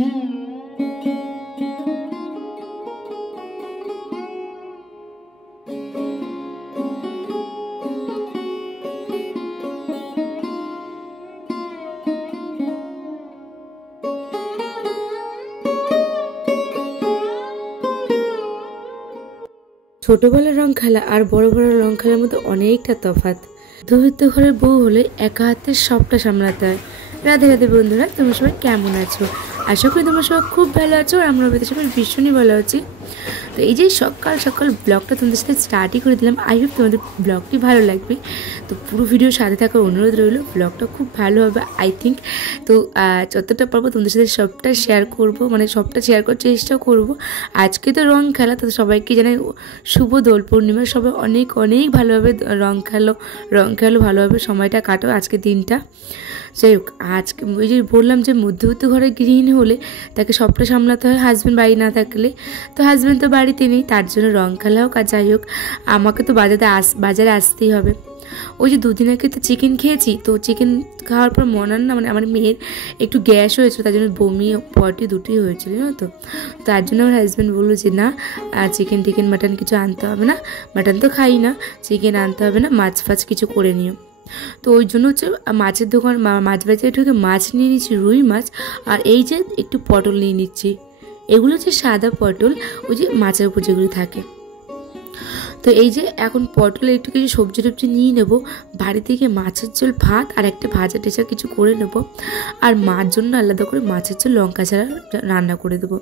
ছোটবেলার রং খেলা আর বড় বড় রং খেলার মধ্যে অনেকটা তফাৎ। মধ্যবিত্ত ঘরের বউ হলে একা হাতে সবটা সামলাতে হয়। রাধে রাধে বন্ধুরা, তোমরা সবাই কেমন আছো? আশা করি তোমরা সবাই খুব ভালো আছো আর আমরা সবাই ভীষণই ভালো আছি। তো এই যে সকাল সকাল ব্লগটা তোমাদের সাথে স্টার্টই করে দিলাম। আই হোপ তোমাদের ব্লগটি ভালো লাগবে। তো পুরো ভিডিও সাথে থাকার অনুরোধ রইল। ব্লগটা খুব ভালো হবে আই থিঙ্ক। তো যতটা পারবো তোমাদের সাথে সবটা শেয়ার করবো, মানে সবটা শেয়ার করার চেষ্টা করবো। আজকে তো রং খেলা, তো সবাইকে জানাই শুভ দোল পূর্ণিমা। সবাই অনেক অনেক ভালোভাবে রং খেলো ভালোভাবে সময়টা কাটো আজকে দিনটা। যাই হোক, আজকে ওই যে বললাম যে মধ্যবিত্ত ঘরের গৃহিণী হলে তাকে সবটা সামলাতে হয় হাজব্যান্ড বাড়ি না থাকলে। তো হাজব্যান্ড তো বাড়িতে নেই, তার জন্য রং খেলা হোক আর যাই হোক আমাকে তো বাজারে আসতেই হবে। ওই যে দুদিন আগে তো চিকেন খেয়েছি, তো চিকেন খাওয়ার পর মনার না, মানে আমার মেয়ের একটু গ্যাস হয়েছিল, তার জন্য বমি পটি দুটোই হয়েছিল জানো তো। তার জন্য আমার হাজব্যান্ড বললো যে না চিকেন মাটন কিছু আনতে হবে না, মাটন তো খাই না, চিকেন আনতে হবে না, মাছ ফাছ কিছু করে নিও। তো ওই জন্য হচ্ছে মাছের দোকান মাছ বাজারে ঢুকে মাছ নিয়ে নিচ্ছি, রুই মাছ, আর এই যে একটু পটল নিয়ে নিচ্ছি। এগুলো হচ্ছে সাদা পটল, ওই যে মাছের উপর যেগুলো থাকে। তো এই যে এখন পটলে একটু কিছু সবজি টবজি নিয়ে নেবো, বাড়ি থেকে মাছের ঝোল ভাত আর একটা ভাজা টেজা কিছু করে নেবো, আর মার জন্য আলাদা করে মাছের ঝোল লঙ্কা ছাড়া রান্না করে দেবো।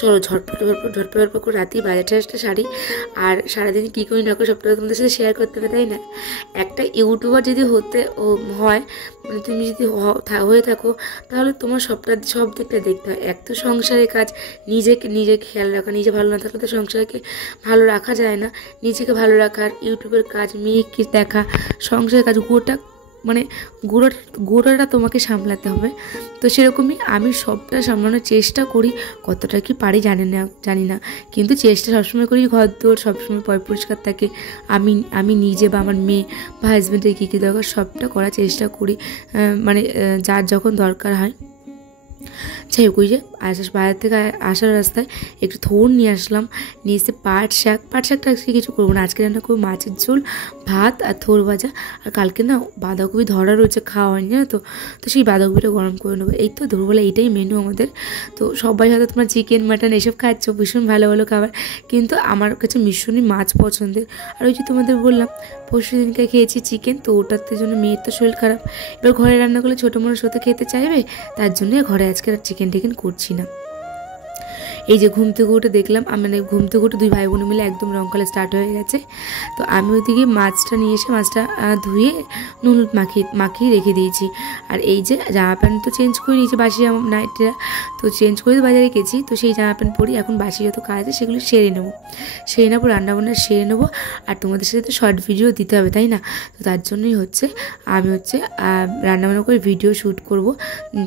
চলো ঝটপট করে রাতেই বাজার টাজারটা সারি। আর সারাদিন কী করি না করি সবটা তোমাদের সাথে শেয়ার করতে হবে, তাই না? একটা ইউটিউবার যদি হতে হয়, মানে তুমি যদি হয়ে থাকো, তাহলে তোমার সব দিকটা দেখতে হয়। এক তো সংসারের কাজ, নিজে খেয়াল রাখা, নিজে ভালো না থাকলে তো সংসারকে ভালো রাখা যায় না। নিজেকে ভালো রাখার ইউটিউবের কাজ, মেয়েকে দেখা, সংসারের কাজ, মানে গোড়াটা তোমাকে সামলাতে হবে। তো সেরকমই আমি সবটা সামলানোর চেষ্টা করি, কতটা কি পারি জানি না, কিন্তু চেষ্টা সবসময় করি ঘর দোর সবসময় পরিষ্কার থাকে। আমি নিজে বা আমার মেয়ে বা হাজব্যান্ডের কী দরকার সবটা করার চেষ্টা করি, মানে যার যখন দরকার হয়। যাই হোক, ওই যে বাইরে থেকে আসার রাস্তায় একটু থোড় নিয়ে আসলাম, নিয়ে এসে পাট শাকটা আজকে কিছু করবো না, আজকে রান্না করবো মাছের ঝোল, ভাত আর থোড় ভাজা। আর কালকে না বাঁধাকপি ধরা রয়েছে, খাওয়া হয়নি জানো তো সেই বাঁধাকপিটা গরম করে নেবো। এই তো দুপুরবেলা এইটাই মেনু আমাদের। তো সবাই হয়তো তোমার চিকেন মাটন এসব খাচ্ছ, ভীষণ ভালো ভালো খাবার, কিন্তু আমার কাছে ভীষণই মাছ পছন্দের। আর ওই যে তোমাদের বললাম পরশু দিনকে খেয়েছি চিকেন, তো ওটাতে জন্য মেয়ের তো শরীর খারাপ। এবার ঘরে রান্না করলে ছোটো মানুষ হতে খেতে চাইবে, তার জন্য ঘরে আজকে আর চিকেন করছি না। এই যে ঘুম থেকে উঠে দেখলাম, মানে ঘুম থেকে উঠে দুই ভাই বোন মিলে একদম রং খেলা স্টার্ট হয়ে গেছে। তো আমি ওইদিকে মাছটা নিয়ে এসে মাছটা ধুয়ে নুন মাখিয়ে রেখে দিয়েছি। আর এই যে জামা প্যান্ট তো চেঞ্জ করে নিয়েছি, বাসি নাইটটা তো চেঞ্জ করে বাজারে গেছি, তো সেই জামা প্যান্ট পরি। এখন বাসি যত কাজ আছে সেগুলো সেরে নেবো, রান্নাবান্না সেরে নেবো। আর তোমাদের সাথে তো শর্ট ভিডিও দিতে হবে, তাই না? তো তার জন্যই আমি রান্নাবান্না করে ভিডিও শ্যুট করব।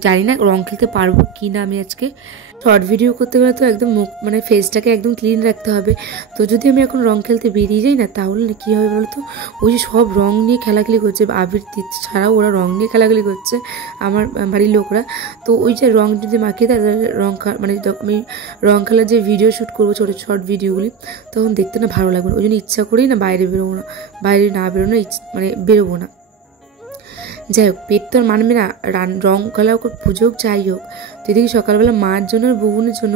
জানি না রং খেলতে পারবো কি না। আমি আজকে শর্ট ভিডিও করতে গেলে তো একদম মানে ফেসটাকে একদম ক্লিন রাখতে হবে। তো যদি আমি এখন রং খেলতে বেরিয়ে যাই না, তাহলে না কী হবে বলো তো, ওই যে সব রং নিয়ে খেলাখেলি করছে, আবির ছাড়াও ওরা রং নিয়ে খেলাখেলি করছে আমার বাড়ির লোকরা। তো ওই যে রং যদি মাখিয়ে দেয়, মানে আমি রং খেলার যে ভিডিও শ্যুট করবো ছোটো শর্ট ভিডিওগুলি, তখন দেখতে না ভালো লাগবে না। ওই জন্য ইচ্ছা করেই না বাইরে বেরোনো মানে বেরোবো না। যাই হোক, পেট তো আর মানবে না, রং খেলা হোক পুজো হোক যাই হোক। তো এদিকে সকালবেলা মার জন্য আর বউনের জন্য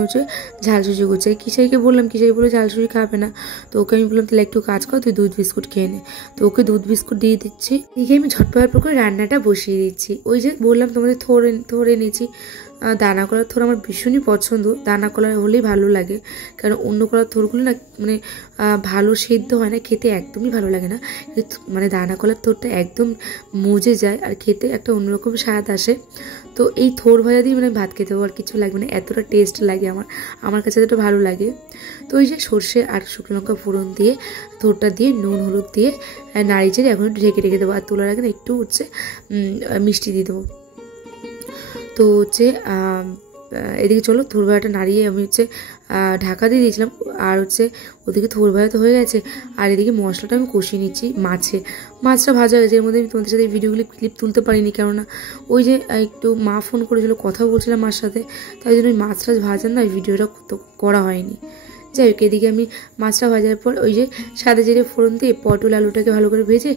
ঝালসুজি করছে। কিসাইকে বললাম, কিসাই বলে ঝালসুজি খাবে না। তো ওকে আমি বললাম তাহলে একটু কাজ কর, তুই দুধ বিস্কুট খেয়ে নে। তো ওকে দুধ বিস্কুট দিয়ে দিচ্ছি, এদিকে আমি ঝটপট করে রান্নাটা বসিয়ে দিচ্ছি। ওই যে বললাম তোমাদের থোড় এনেছি, দানা কলার থোড় আমার ভীষণই পছন্দ। দানা কলার হলেই ভালো লাগে, কারণ অন্য কলার থোড়গুলো না মানে ভালো সেদ্ধ হয় না, খেতে একদমই ভালো লাগে না। মানে দানা কলার থোড়টা একদম মজে যায় আর খেতে একটা অন্যরকম স্বাদ আসে। তো এই থোড় ভাজা দিয়ে মানে ভাত খেতে আর কিছু লাগবে না, এতটা টেস্ট লাগে আমার কাছে, এতটা ভালো লাগে। তো ওই যে সর্ষে আর শুকনো লঙ্কা ফোড়ন দিয়ে থোড়টা দিয়ে নুন হলুদ দিয়ে নাড়ি চেড়ে এখন একটু ঢেকে দেবো। আর তোলার আগে একটু মিষ্টি দিয়ে দেবো। তো এদিকে চলো থোর ভাজাটা নাড়িয়ে আমি হচ্ছে ঢাকা দিয়ে দিয়েছিলাম, আর হচ্ছে ওদিকে থোর ভাজা তো হয়ে গেছে, আর এদিকে মশলাটা আমি কষিয়ে নিচ্ছি। মাছটা ভাজা হয়েছে, এর মধ্যে আমি তোমাদের সাথে ভিডিওগুলি ক্লিপ তুলতে পারিনি, কেননা ওই যে একটু মা ফোন করেছিল, কথা বলছিলাম মার সাথে, তাই জন্য ওই মাছ টাছ ভাজার না ভিডিওটা করা হয়নি। যাই হোক, এদিকে আমি মাছটা ভাজার পর ওই যে সাদা জিরে ফোড়ন দিয়ে পটল আলুটাকে ভালো করে ভেজে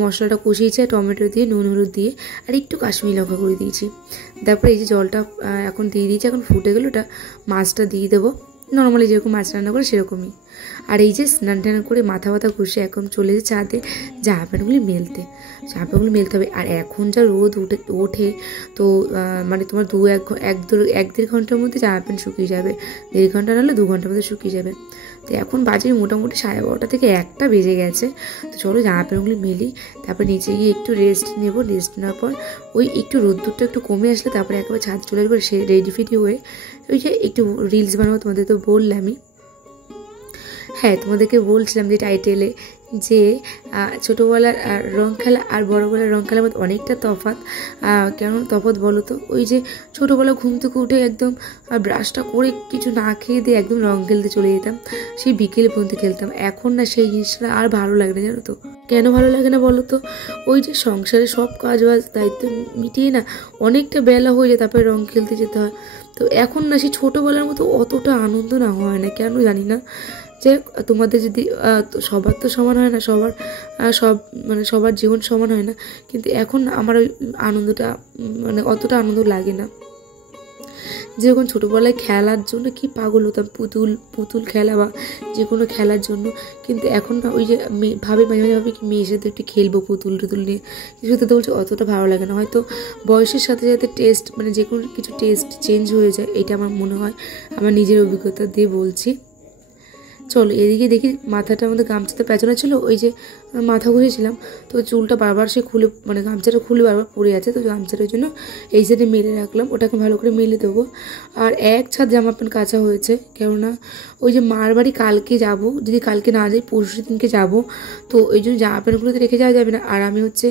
মশলাটা কষিয়েছে, টমেটো দিয়ে নুন হলুদ দিয়ে আর একটু কাশ্মীরি লঙ্কা করে দিয়েছি। তারপরে এই যে জলটা এখন দিয়ে দিয়েছি, এখন ফুটে গেলে ওটা মাছটা দিয়ে দেবো, নর্মালি যেরকম মাছ রান্না করে সেরকমই। আর এই যে স্নান টান করে মাথা ঘষে এখন চলে যে ছাদে জামা প্যান্টগুলি মেলতে হবে। আর এখন যা রোদ ওঠে তো মানে তোমার এক দেড় ঘন্টার মধ্যে জামা প্যান্ট শুকিয়ে যাবে, 1.5 ঘন্টা নাহলে 2 ঘন্টার মধ্যে শুকিয়ে যাবে। তো এখন বাজে মোটামুটি 12:30 থেকে 1টা বেজে গেছে। তো চলো জামা প্যান্টগুলি মেলি, তারপর নিচে গিয়ে একটু রেস্ট নেব। রেস্ট নেওয়ার পর ওই একটু রোদ্দুরটা একটু কমে আসলে তারপরে একেবারে ছাদ চলে আসবে, সে রেডি ফেডি হয়ে ওই যে একটু রিলস বানাবো। তোমাদের তো বললামই, হ্যাঁ তোমাদেরকে বলছিলাম যে টাইটেলে যে ছোটোবেলার রং খেলা আর বড়োবেলার রং খেলার মধ্যে অনেকটা তফাৎ। কেমন তফাৎ বলো তো? ওই যে ছোটোবেলা ঘুম থেকে উঠে একদম ব্রাশটা করে কিছু না খেয়ে দিয়ে একদম রং খেলতে চলে যেতাম, সেই বিকেলে পর্যন্ত খেলতাম। এখন না সেই জিনিসটা আর ভালো লাগে না, জানো তো কেন ভালো লাগে না বলো তো? ওই যে সংসারে সব কাজ বাজ দায়িত্ব মিটিয়ে না অনেকটা বেলা হয়ে যায়, তারপরে রং খেলতে যেতে হয়। তো এখন না সেই ছোটোবেলার মতো অতটা আনন্দ না হয় না, কেন জানি না। যে তোমাদের যদি সবার তো সমান হয় না, সবার জীবন সমান হয় না, কিন্তু এখন আমার ওই আনন্দটা মানে অতটা আনন্দ লাগে না। যেরকম ছোটোবেলায় খেলার জন্য কি পাগল হতাম, পুতুল খেলা বা যে কোনো খেলার জন্য, কিন্তু এখন না ওই যে মাঝে মাঝে ভাবে কি মেয়ের সাথে একটু খেলবো পুতুল নিয়ে, কিছু তো বলছে অতটা ভালো লাগে না। হয়তো বয়সের সাথে সাথে টেস্ট মানে যে কোনো কিছু টেস্ট চেঞ্জ হয়ে যায়, এটা আমার মনে হয়, আমার নিজের অভিজ্ঞতা দিয়ে বলছি। চলো এদিকে দেখি মাথাটার মধ্যে গামছাতে পেঁচানো ছিল, ওই যে মাথা ঘুরেছিলাম, তো চুলটা বারবার সে খুলে মানে গামছাটা খুলে বারবার পড়ে আছে, তো গামছাটার জন্য এই সাইডে মেলে রাখলাম, ওটাকে ভালো করে মেলে দেবো। আর এক ছাদ জামা প্যান্ট কাচা হয়েছে, কেননা ওই যে মার বাড়ি কালকে যাব, যদি কালকে না যাই পরশু দিনকে যাবো, তো ওই জন্য জামা প্যান্টগুলোতে রেখে যাওয়া যাবে না। আর আমি হচ্ছে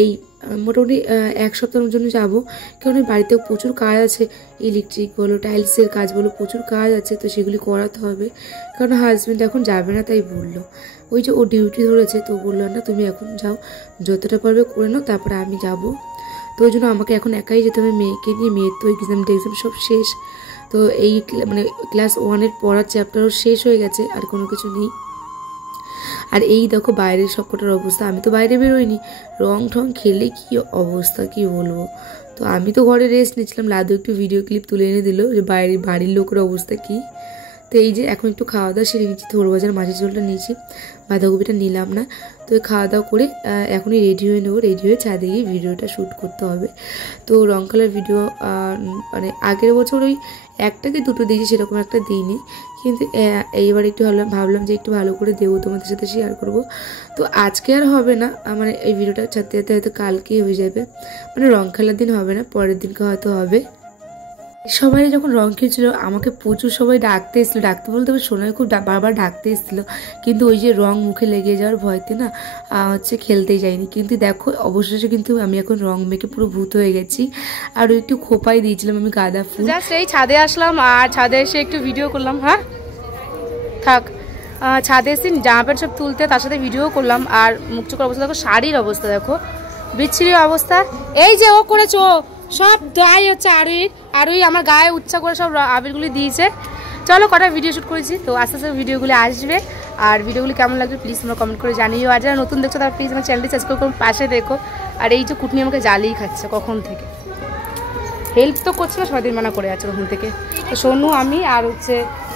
এই মোটামুটি 1 সপ্তাহের জন্য যাবো, কারণ বাড়িতেও প্রচুর কাজ আছে, ইলেকট্রিক বলো টাইলসের কাজ বলো প্রচুর কাজ আছে, তো সেগুলি করাতে হবে। কারণ হাজব্যান্ড এখন যাবে না, তাই বললো ওই যে ও ডিউটি ধরেছে, তো বললো না তুমি এখন যাও, যতটা পারবে করে নাও, তারপরে আমি যাব। তো ওই জন্য আমাকে এখন একাই যেতে হবে মেয়েকে নিয়ে। মেয়ের তো এক্সাম সব শেষ, তো এই মানে ক্লাস 1-এর পড়ার চ্যাপ্টারও শেষ হয়ে গেছে, আর কোনো কিছু নেই। আর এই দেখো বাইরের সবকটার অবস্থা, আমি তো বাইরে বেরোইনি, রং ঠং খেলে কি অবস্থা কি বলবো। তো আমি তো ঘরে রেস্ট নিচ্ছিলাম, লাদু একটু ভিডিও ক্লিপ তুলে এনে দিল যে বাড়ির লোকের অবস্থা কি। তো এই যে এখন একটু খাওয়া দাওয়া সেরে নিচ্ছি, থোর ভাজার মাছের ঝোলটা নিয়েছি, বাঁধাকপিটা নিলাম না। তো খাওয়া দাওয়া করে এখনই রেডি হয়ে নেবো, রেডি হয়ে ছাদে গিয়ে ভিডিওটা শ্যুট করতে হবে। তো রং খেলার ভিডিও মানে আগের বছর ওই 1টা কি 2টো দিয়েছি, সেরকম একটা দিইনি, কিন্তু এইবার একটু ভাবলাম যে একটু ভালো করে দেবো, তোমাদের সাথে শেয়ার করব। তো আজকে আর হবে না, মানে এই ভিডিওটা ছাড়তে যেতে হয়তো কালকেই হয়ে যাবে, মানে রং খেলার দিন হবে না, পরের দিনকে হয়তো হবে। সবাই যখন রং খেলছিল আমাকে প্রচুর সবাই ডাকতে বলতে সোনাই খুব বারবার ডাকতে এসেছিলো, কিন্তু ওই যে রং মুখে লেগে যাওয়ার ভয়তে না হচ্ছে খেলতেই যাইনি। কিন্তু দেখো অবশেষে কিন্তু আমি এখন রং মেখে পুরো ভূত হয়ে গেছি, আর একটু খোপাই দিয়েছিলাম আমি গাঁদা ফুল। জাস্ট এই ছাদে আসলাম, আর ছাদে এসে একটু ভিডিও করলাম। হ্যাঁ থাক, ছাদে এসে জামা প্যান্ট সব তুলতে, তার সাথে ভিডিও করলাম। আর মুখ চোখের অবস্থা দেখো, শাড়ির অবস্থা দেখো, বিচ্ছিরি অবস্থা। এই যে ও করেছো সব গায়ে হচ্ছে আরোই আমার গায়ে উচ্চা করে সব আবিরগুলি দিয়েছে। চলো কটা ভিডিও শ্যুট করেছি, তো আস্তে আস্তে ভিডিওগুলি আসবে। আর ভিডিওগুলি কেমন লাগবে প্লিজ তোমরা কমেন্ট করে জানিও। আর যারা নতুন দেখছো তারা প্লিজ আমার চ্যানেলটি সাবস্ক্রাইব করো, পাশে দেখো। আর এই যে কুটনি আমাকে জ্বালিয়ে খাচ্ছে কখন থেকে, হেল্প তো করছে না, সারাদিন মানা করে আছে কখন থেকে। তো সোনু আমি আর হচ্ছে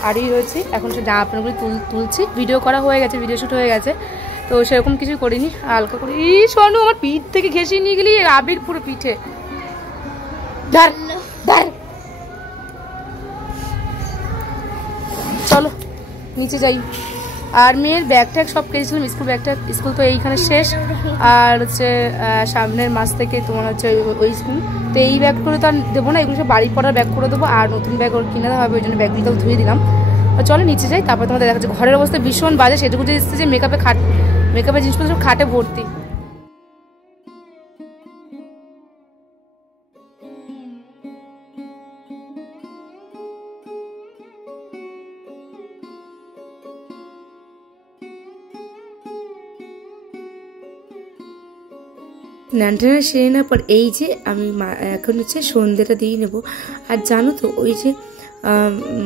আরই রয়েছি, এখন সে জামা প্যান্টগুলি তুলছি। ভিডিও করা হয়ে গেছে, ভিডিও শ্যুট হয়ে গেছে, তো সেরকম কিছু করিনি, হালকা করে। সোনু আমার পিঠ থেকে ঘেঁষিয়ে নিয়ে গেলি, আবির পুরো পিঠে। চলো নিচে যাই। আর মেয়ের ব্যাগ ট্যাগ সব কিনেছিলাম, স্কুল তো এইখানে শেষ, আর হচ্ছে সামনের মাস থেকে তোমার হচ্ছে ওই স্কুল। তো এই ব্যাগ করে তো আর দেবো না, এগুলো সব বাড়ি পড়ার ব্যাগ করে দেবো, আর নতুন ব্যাগ ওর কিনে দেওয়া হবে, ওই জন্য ব্যাগগুলো তো ধুয়ে দিলাম। চলো নিচে যাই, তারপর তোমাদের দেখা যাচ্ছে। ঘরের অবস্থা ভীষণ বাজে, সেটুকু যে এসেছে যে মেকআপের জিনিসপত্র খাটে ভর্তি। স্নান টানা সেরে নেওয়ার পর এই যে আমি এখন হচ্ছে সন্ধ্যেটা দিয়ে নেবো। আর জানো তো ওই যে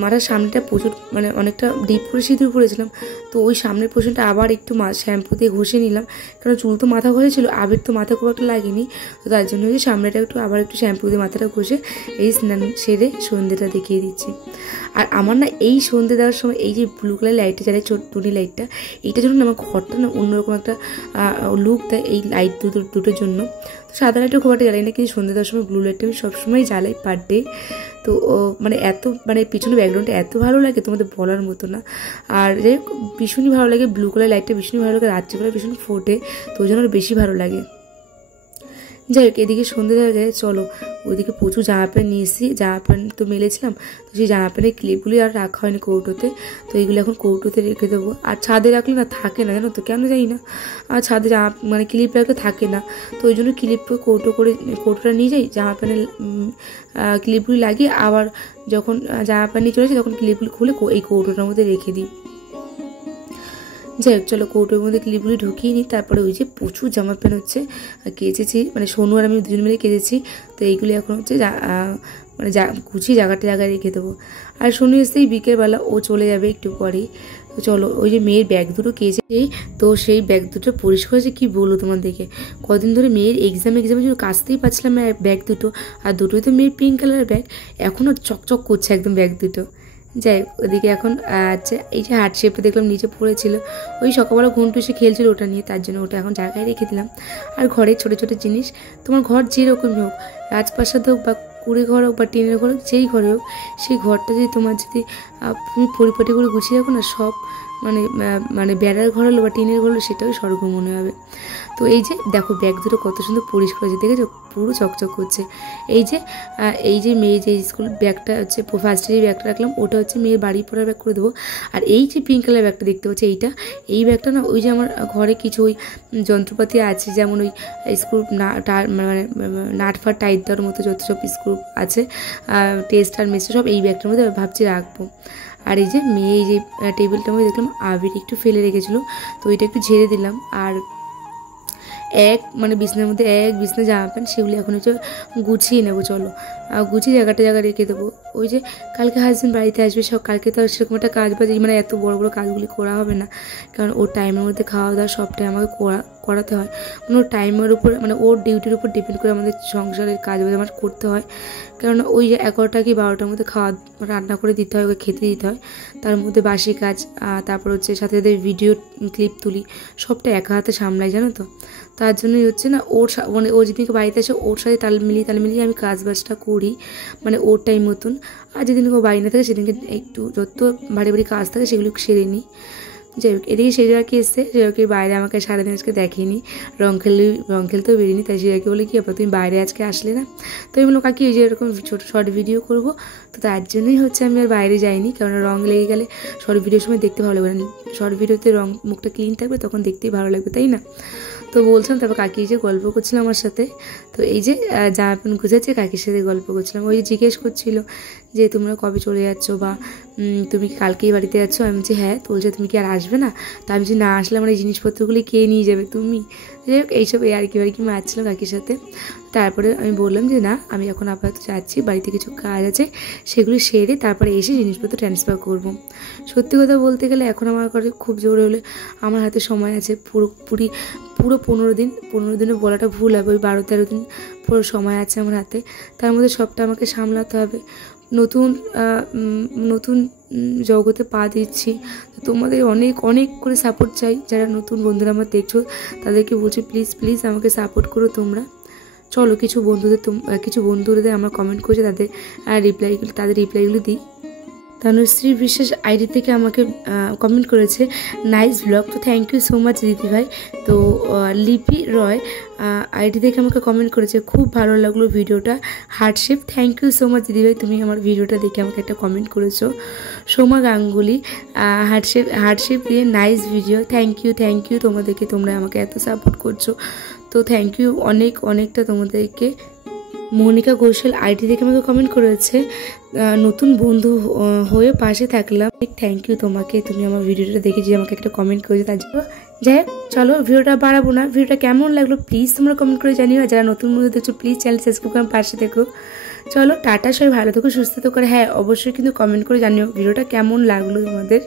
মাথার সামনেটা প্রচুর মানে অনেকটা ডিপ করে সিঁদুর পরেছিলাম, তো ওই সামনের পোর্শনটা আবার একটু শ্যাম্পু দিয়ে ঘষে নিলাম, কারণ চুল তো মাথা ঘষে ছিল, আবির তো মাথা খুব একটা লাগেনি, তো তার জন্য ওই সামনেটা একটু আবার একটু শ্যাম্পু দিয়ে মাথাটা ঘষে এই স্নান সেরে সন্ধ্যেটা দেখিয়ে দিচ্ছি। আর আমার না এই সন্ধ্যে দেওয়ার সময় এই যে ব্লু কালার লাইটটা জ্বালায় টুনি লাইটটা, এইটার জন্য আমার ঘরটা না অন্যরকম একটা লুক দেয় এই লাইট দুটোর জন্য। তো সাদা লাইটও খুব একটা জ্বালাই না, কিন্তু সন্ধ্যে দেওয়ার সময় ব্লু লাইটটা আমি সবসময় জ্বালাই পার ডে। তো মানে এত মানে পিছনে ব্যাকগ্রাউন্ডটা এত ভালো লাগে তোমাদের বলার মতো না। আর যাই হোক ভীষণই ভালো লাগে, ব্লু কালার লাইটটা ভীষণই ভালো লাগে, রাত্রিবেলা ভীষণ ফোটে, তো ওই জন্য বেশি ভালো লাগে। যাই হোক এদিকে সন্ধ্যে দেওয়া যায়, চলো ওইদিকে প্রচুর জামা প্যান্ট নিয়ে এসেছি, জামা প্যান্ট তো মেলেছিলাম, তো সেই জামা প্যান্টের ক্লিপগুলি আর রাখা হয়নি কৌটোতে, তো এইগুলো এখন কৌটোতে রেখে দেবো। আর ছাদে রাখলে না থাকে না, জানো তো কেন জানি না, আর ছাদে জামা মানে ক্লিপ রাখলে থাকে না, তো ওই জন্য ক্লিপ কৌটোটা নিয়ে যাই, জামা প্যান্টের ক্লিপগুলি লাগিয়ে আবার যখন জামা প্যান্ট নিয়ে চলে আসি তখন ক্লিপগুলি খুলে এই কৌটোটার মধ্যে রেখে দিই। যাই হোক চলো কৌটোর মধ্যে ক্লিপগুলি ঢুকিয়ে নিই। তারপরে ওই যে প্রচুর জামা প্যান্ট হচ্ছে কেচেছি, মানে সোনু আর আমি দুজন মিলে কেচেছি, তো এইগুলি এখন হচ্ছে মানে গুছিয়ে জায়গায় রেখে দেবো। আর সোনু এসেই বিকেলবেলা ও চলে যাবে একটু পরেই। তো চলো ওই যে মেয়ের ব্যাগ দুটো কেচেছি, তো সেই ব্যাগ দুটো পরিষ্কার হয়েছে কি বলবো তোমাদেরকে, কদিন ধরে মেয়ের এক্সামের জন্য কাচতেই পারছিলাম না ব্যাগ দুটো, আর দুটোই তো মেয়ের পিঙ্ক কালারের ব্যাগ, এখনও চকচক করছে একদম ব্যাগ দুটো। যাই ওদিকে এখন আচ্ছা এই যে হার্ট শেপটা দেখলাম নিচে পড়েছিল, ওই সকালবেলা ঘন্টু এসে খেলছিল ওটা নিয়ে, তার জন্য ওটা এখন জায়গায় রেখে দিলাম। আর ঘরের ছোটো ছোটো জিনিস, তোমার ঘর যেরকমই হোক, রাজপ্রাসাদ হোক বা কুড়ে ঘর হোক বা টিনের ঘর হোক, যেই ঘরে হোক, সেই ঘরটা যদি তোমার যদি তুমি পরিপাটি করে গুছিয়ে রাখো না, সব মানে বেড়ার ঘর হলো বা টিনের ঘর হলো সেটাও স্বর্গ মনে হবে। তো এই যে দেখো ব্যাগ দুটো কত সুন্দর পরিষ্কার হয়েছে, দেখেছো পুরো চকচক করছে। এই যে মেয়ে যে স্কুল ব্যাগটা হচ্ছে ফার্স্ট যে ব্যাগটা রাখলাম, ওটা হচ্ছে মেয়ের বাড়ি পড়ার ব্যাগ করে দেবো। আর এই যে পিঙ্ক কালার ব্যাগটা দেখতে পাচ্ছি এই ব্যাগটা না ওই যে আমার ঘরে কিছু ওই যন্ত্রপাতি আছে, যেমন ওই স্ক্রু মানে নাটফাট টাইট দেওয়ার মতো যত সব স্ক্রু আছে, টেস্ট আর মেসে সব এই ব্যাগটার মধ্যে ভাবছি রাখবো। আর এই যে মেয়ে এই যে টেবিলটার মধ্যে দেখলাম আবির একটু ফেলে রেখেছিলো, তো ওইটা একটু ঝেড়ে দিলাম। আর মানে বিছনার মধ্যে বিছনা জামা প্যান্ট সেগুলি এখন হচ্ছে গুছিয়ে নেবো, চলো গুছিয়ে জায়গায় রেখে দেবো। ওই যে কালকে হাজবেন্ড বাড়িতে আসবে, সব কালকে তো আর সেরকম একটা কাজ বাজ মানে এত বড় কাজগুলি করা হবে না, কারণ ওর টাইমের মধ্যে খাওয়া দাওয়া সবটাই আমাকে করাতে হয়, মানে ওর টাইমের উপর মানে ওর ডিউটির উপর ডিপেন্ড করে আমাদের সংসারের কাজ বাজ আমার করতে হয়, কারণ ওই যে 11টা কি 12টার মধ্যে রান্না করে দিতে হয়, ওকে খেতে দিতে হয়, তার মধ্যে বাসি কাজ, তারপর হচ্ছে সাথে সাথে ভিডিও ক্লিপ তুলি, সবটা একা হাতে সামলাই, জানো তো। তার জন্যই হচ্ছে না মানে ও যেদিনকে বাড়িতে আসে ওর সাথে তাল মিলিয়ে আমি কাজ বাজটা করি, মানে ওর টাইম মতন। আর যেদিনকে ও বাড়ি না থাকে সেদিনকে একটু যত ভারী কাজ থাকে সেগুলো সেরে নিই। যাই হোক এদিকে সেজাকে এসছে, সেজাকে বাইরে আমাকে সারাদিন আজকে দেখেনি, রং খেলতেও বেরিয়েনি, তাই সেজাকে বলে কি ব্যাপার তুমি বাইরে আজকে আসলে না, তো আমি বললাম কাকি ওই যে এরকম ছোটো শর্ট ভিডিও করবো, তো তার জন্যই হচ্ছে আমি আর বাইরে যাইনি, কারণ রং লেগে গেলে শর্ট ভিডিওর সময় দেখতে ভালো লাগবে না, শর্ট ভিডিওতে রং মুখটা ক্লিন থাকবে তখন দেখতেই ভালো লাগবে, তাই না। তো বলছিলাম, তারপর কাকি যে গল্প করছিলাম আমার সাথে, তো এই যে জামা প্যান্ট গুছাচ্ছে কাকির সাথে গল্প করছিলাম, ওই যে জিজ্ঞেস করছিল যে তোমরা কবে চলে যাচ্ছ বা তুমি কালকেই বাড়িতে যাচ্ছ, আমি বলছি হ্যাঁ, তো বলছে তুমি কি আর আসবে না, তা আমি যে না আসলে আমার এই জিনিসপত্রগুলি কে নিয়ে যাবে তুমি, যাই হোক এইসব আর কি মারছিলাম কাকির সাথে। তারপরে আমি বললাম যে না আমি এখন আপাতত যাচ্ছি, বাড়িতে কিছু কাজ আছে সেগুলো সেরে তারপরে এসে জিনিসপত্র ট্রান্সফার করব। সত্যি কথা বলতে গেলে এখন আমার কাছে খুব জোরে হলে আমার হাতে সময় আছে পুরো 15 দিনে বলাটা ভুল হবে, ওই 12-13 দিন পুরো সময় আছে আমার হাতে, তার মধ্যে সবটা আমাকে সামলাতে হবে। নতুন জগতে পা দিচ্ছি, তোমাদের অনেক করে সাপোর্ট চাই, যারা নতুন বন্ধুরা আমার দেখছো তাদেরকে বলছি প্লিজ আমাকে সাপোর্ট করো তোমরা। চলো কিছু বন্ধুদের আমরা কমেন্ট করছি, তাদের রিপ্লাইগুলো দিই। তনুশ্রী বিশ্বাস আইডি থেকে আমাকে কমেন্ট করেছে নাইস ব্লগ, তো থ্যাংক ইউ সো মাচ দিদি ভাই। তো লিপি রয় আইডি থেকে আমাকে কমেন্ট করেছে খুব ভালো লাগলো ভিডিওটা, heart shape, thank you so much দিদি ভাই, তুমি আমার ভিডিওটা দেখে আমাকে একটা কমেন্ট করেছো। সোমা গাঙ্গুলি হার্টশেপ দিয়ে নাইস ভিডিও, থ্যাংক ইউ তোমরা আমাকে এত সাপোর্ট করছো, তো থ্যাংক ইউ অনেকটা তোমাদেরকে। মনিকা ঘোষাল আইডি থেকে আমাকে কমেন্ট করেছে, নতুন বন্ধু হয়ে পাশে থাকলাম, থ্যাংক ইউ তোমাকে, তুমি আমার ভিডিওটা দেখে যে আমাকে একটা কমেন্ট করেছো তার জন্য। যাই হোক চলো ভিডিওটা বাড়াবো না, ভিডিওটা কেমন লাগলো প্লিজ তোমরা কমেন্ট করে জানিও। যারা নতুন বন্ধু দেখছো প্লিজ চ্যানেল সাবস্ক্রাইব করে পাশে থেকো। চলো টাটা, সবাই ভালো থেকো সুস্থ থেকো। হ্যাঁ অবশ্যই কিন্তু কমেন্ট করে জানিও ভিডিওটা কেমন লাগলো তোমাদের।